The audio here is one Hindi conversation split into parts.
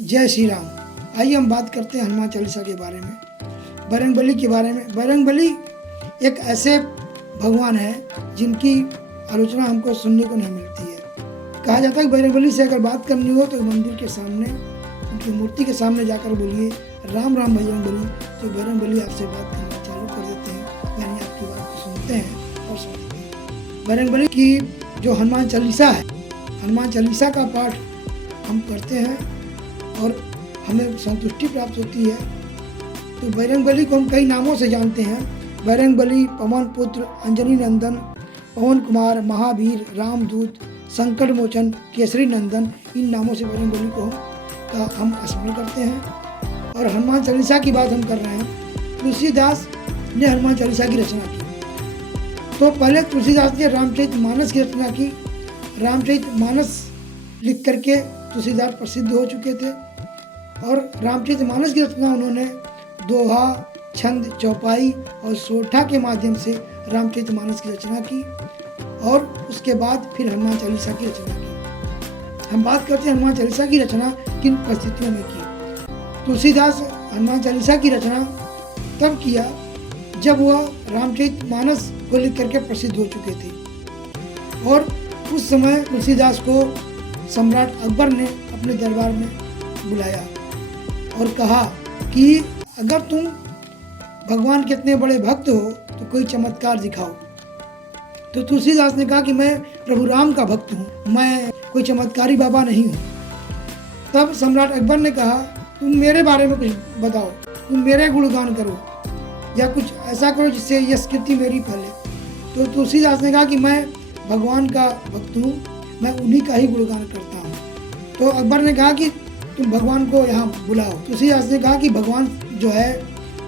जय श्री राम। आइए हम बात करते हैं हनुमान चालीसा के बारे में, बजरंगबली के बारे में। बजरंगबली एक ऐसे भगवान है जिनकी आलोचना हमको सुनने को नहीं मिलती है। कहा जाता है कि बजरंगबली से अगर बात करनी हो तो मंदिर के सामने, उनकी मूर्ति के सामने जाकर बोलिए राम राम बजरंगबली, तो बजरंगबली आपसे बात करना चालू कर देते हैं, यानी आपकी बात को सुनते हैं और समझते हैं। बजरंगबली की जो हनुमान चालीसा है, हनुमान चालीसा का पाठ हम करते हैं और हमें संतुष्टि प्राप्त होती है। तो बजरंगबली को हम कई नामों से जानते हैं। बजरंगबली, पवन पुत्र, अंजनी नंदन, पवन कुमार, महावीर, रामदूत, संकट मोचन, केसरी नंदन, इन नामों से बजरंगबली को हम स्मरण करते हैं। और हनुमान चालीसा की बात हम कर रहे हैं। तुलसीदास ने हनुमान चालीसा की रचना की। तो पहले तुलसीदास ने रामचरितमानस की रचना की। रामचरितमानस लिख करके तुलसीदास प्रसिद्ध हो चुके थे और रामचरितमानस की रचना उन्होंने दोहा, छंद, चौपाई और सोठा के माध्यम से रामचरितमानस की रचना की और उसके बाद फिर हनुमान चालीसा की रचना की। हम बात करते हैं हनुमान चालीसा की रचना किन परिस्थितियों में की। तुलसीदास हनुमान चालीसा की रचना तब किया जब वह रामचरितमानस को लिख करके प्रसिद्ध हो चुके थे और उस समय तुलसीदास को सम्राट अकबर ने अपने दरबार में बुलाया और कहा कि अगर तुम भगवान के इतने बड़े भक्त हो तो कोई चमत्कार दिखाओ। तो तुलसीदास ने कहा कि मैं प्रभु राम का भक्त हूँ, मैं कोई चमत्कारी बाबा नहीं हूँ। तब सम्राट अकबर ने कहा तुम मेरे बारे में कुछ बताओ, तुम मेरे गुणगान करो या कुछ ऐसा करो जिससे यश कीर्ति मेरी फैले। तो तुलसीदास ने कहा कि मैं भगवान का भक्त हूँ, मैं उन्हीं का ही गुणगान करता हूँ। तो अकबर ने कहा कि तुम भगवान को यहाँ बुलाओ। तुलसीदास ने कहा कि भगवान जो है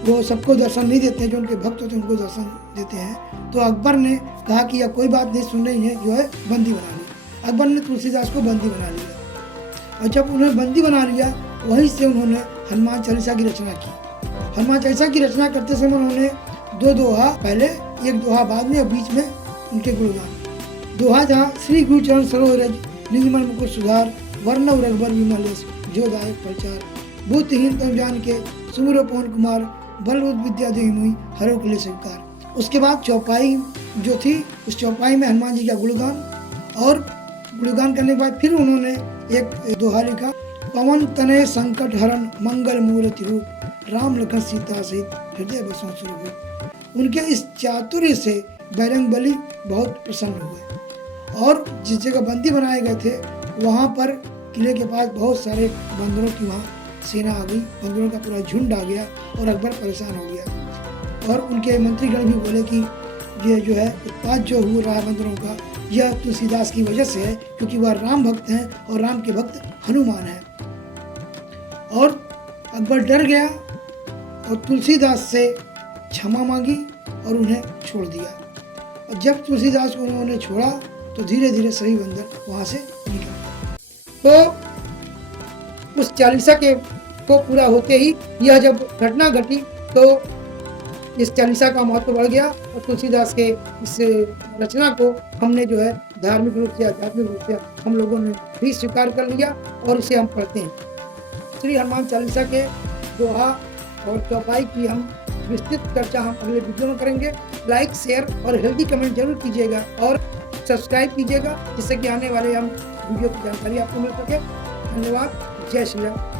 वो सबको दर्शन नहीं देते, जो उनके भक्त होते हैं उनको दर्शन देते हैं। तो अकबर ने कहा कि यह कोई बात नहीं, सुन रही है, जो है बंदी बना लिया। अकबर ने तुलसीदास को बंदी बना लिया और जब उन्होंने बंदी बना लिया वहीं से उन्होंने हनुमान चालीसा की रचना की। हनुमान चालीसा की रचना करते समय उन्होंने दो दोहा पहले, एक दोहा बाद में और बीच में उनके गुणगान। दोहा था श्री गुरु चरण सरोज निर्मल मुकुट सुधार, वर्ण रघुबर विमल यश जो दायक प्रचार, बुद्धिहीन तम जान के सुमिरो पवन कुमार, बलबुद्धि विद्या देहि मुहि हरो के लिए स्वीकार। उसके बाद चौपाई जो थी, उस चौपाई में हनुमान जी का गुणगान और गुणगान करने के बाद फिर उन्होंने एक दोहा लिखा, पवन तनय संकट हरण मंगल मूर्ति रूप, राम लखन सीता सहित हृदय बसों स्वरूप। उनके इस चातुर्य से बजरंगबली बहुत प्रसन्न हुए और जिस जगह बंदी बनाए गए थे वहाँ पर किले के पास बहुत सारे बंदरों की वहाँ सेना आ गई, बंदरों का पूरा झुंड आ गया और अकबर परेशान हो गया। और उनके मंत्रीगण भी बोले कि ये जो है उत्पात जो हो रहा है बंदरों का, यह तुलसीदास की वजह से है, क्योंकि वह राम भक्त हैं और राम के भक्त हनुमान हैं। और अकबर डर गया और तुलसीदास से क्षमा मांगी और उन्हें छोड़ दिया। और जब तुलसीदास को उन्होंने छोड़ा तो धीरे धीरे सभी बंदर वहाँ से निकल गए। तो उस चालीसा के को पूरा होते ही यह जब घटना घटी तो इस चालीसा का महत्व बढ़ गया और तुलसीदास के इस रचना को हमने जो है धार्मिक रूप से, आध्यात्मिक रूप से हम लोगों ने भी स्वीकार कर लिया और इसे हम पढ़ते हैं। श्री हनुमान चालीसा के दोहा और चौपाई की हम विस्तृत चर्चा हम अगले वीडियो में करेंगे। लाइक, शेयर और हेल्दी कमेंट जरूर कीजिएगा और सब्सक्राइब कीजिएगा, जिससे कि आने वाले हम वीडियो की जानकारी आपको मिल सके। धन्यवाद। जय श्री राम।